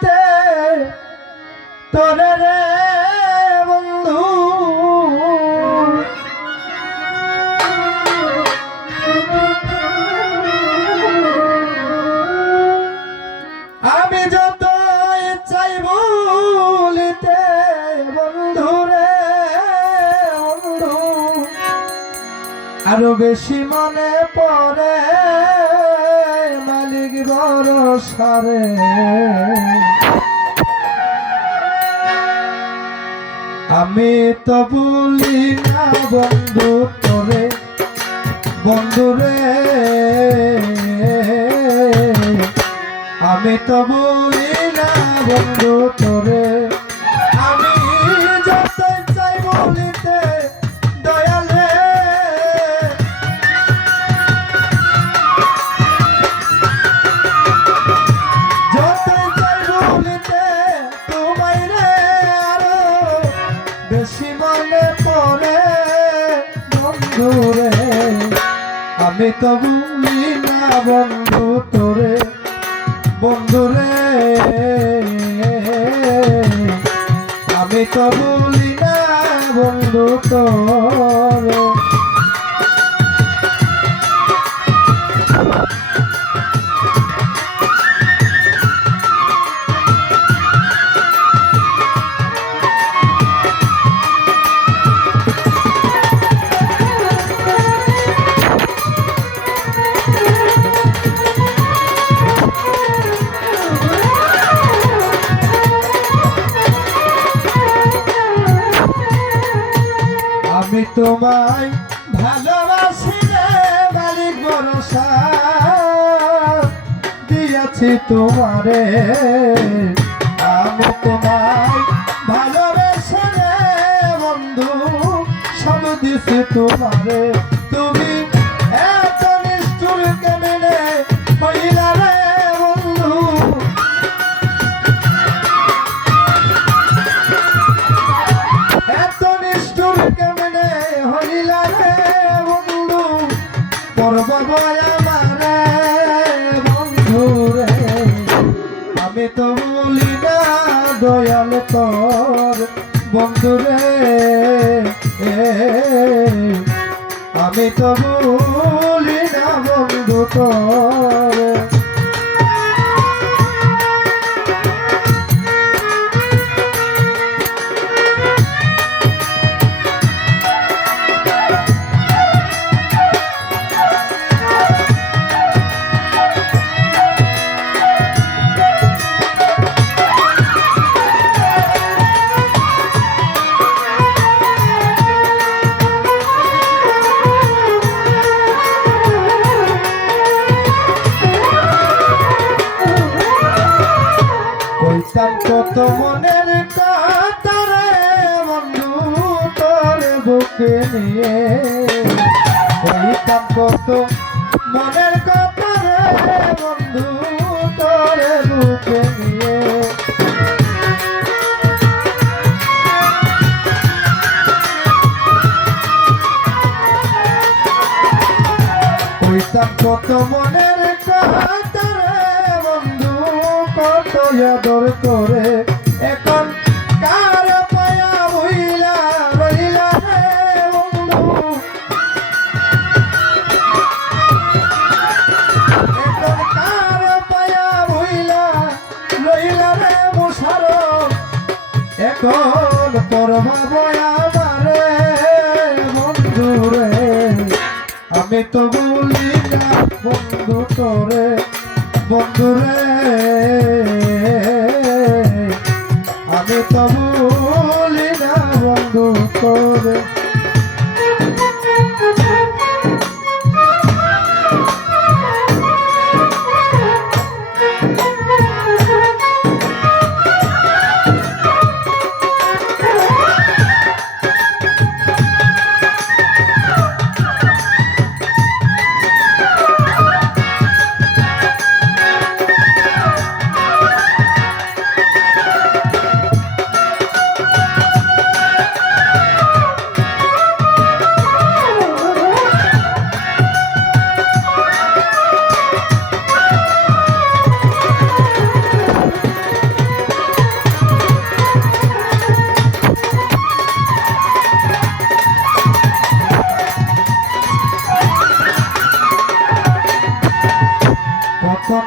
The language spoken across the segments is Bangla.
বলিতে তোরে রে বন্ধু আমি যত চাই বলিতে বন্ধু রে বন্ধু আরো বেশি মনে পড়ে মালিক ভরসারে আমি তো ভুলি না বন্ধু তোরে বন্ধু রে আমি তো ভুলি না বন্ধু তোরে আমি যতই চাই বলিতে দয়াল রে যতই চাই বলিতে তোমায় রে আরো বেশি মনে পড়ে বন্ধু রে আমি তো ভুলি না বন্ধু তোরে বন্ধু রে আমি তো ভুলি না বন্ধু তোরে আমি তোমায় ভালোবাসি রে মালিক ভরসা দিয়েছি তোমারে আমি তোমায় ভালোবাসি রে বন্ধু সব দিছি তোমারে তুমি এত নিষ্ঠুর কেমনে হইলা রে বন্ধু এত নিষ্ঠুর কেমনে হইলা রে বন্ধু করব আমারে বন্ধু রে আমি তো বলি না দয়াল তোর বন্ধু রে আমি তো বলি না বন্ধু তোর কত মনের কথা রে বন্ধু তোর বুকে নিয়ে কইতাম কত মনের কথা রে বন্ধু তোর বুকে নিয়ে কইতাম কত মনের কথা রে বন্ধু কত আদর করে এখন কার পায়া হইলা রইলা রে বন্ধু এখন কার পায়া হইলা রইলা রে মুসারো এখন করবা বয়া মারে বন্ধু রে আমি তো বলি না বন্ধু তোরে বন্ধু রে আমি তো ভুলি না বন্ধু তোরে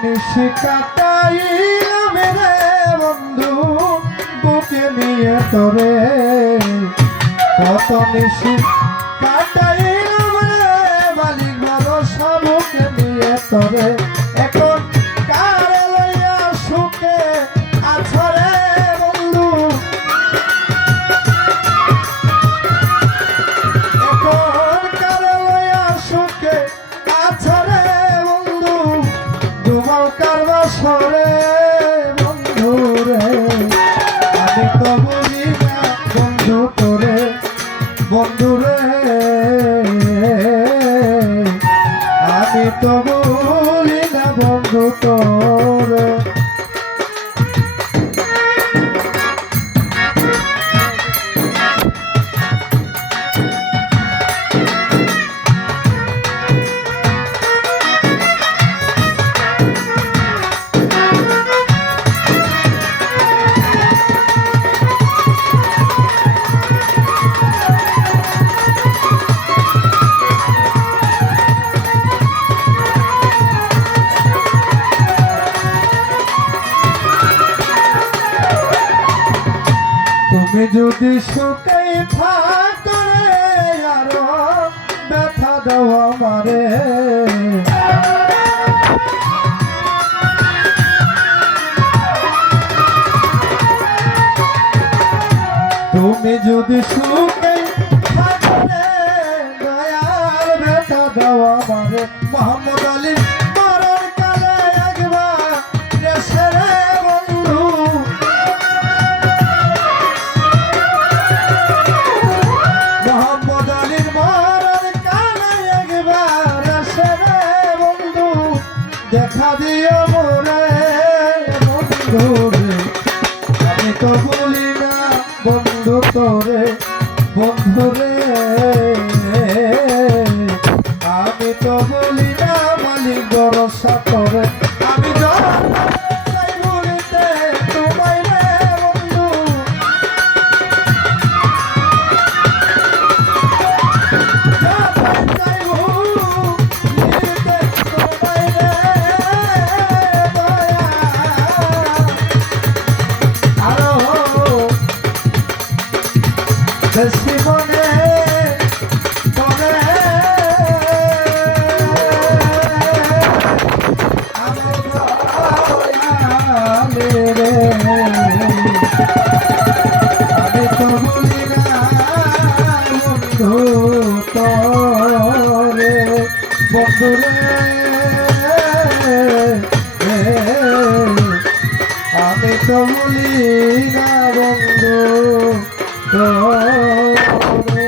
নিশি কাটাইলাম রে বন্ধু বুকে নিয়ে তোরে, কত নিশি কাটাইলাম রে মালিক ভরসা বুকে নিয়ে তোরে। এখন কার লইয়া সুখে আছো রে বন্ধু, এখন কার লইয়া সুখে আছো রে বন্ধু, ঘুমাও কার বাসরে বন্ধু রে। আমি তো বুঝি না বন্ধু তোরে, বন্ধু রে আমি তো বলি না বন্ধু তোরে। তুমি যদি সুখেই থাকো রে আরো ব্যথা দাও আমারে, তুমি যদি সুখেই থাকো রে দয়াল ব্যথা দাও আমারে। মোহাম্মদ আলী মরণ কালে একবার দেশে রে বন্ধু, মোহাম্মদ আলীর মরণ কালে একবার আসে রে বন্ধু, দেখা দিও মোরে বন্ধু রে। আমি তো বলি না বন্ধু তোরে, বন্ধু রে আমি তো বলি না মালিক ভরসা তোরে। আমি চাই বলিতে তোমায় রে বন্ধু, চাই বলিতে তোমায় রে দয়া। আরো বেশি মনে পড়ে আমার দয়ালে রে। আমি তো বলি না বন্ধু তোরে, বন্ধু রে আমি তো বলি না বন্ধু তোরে।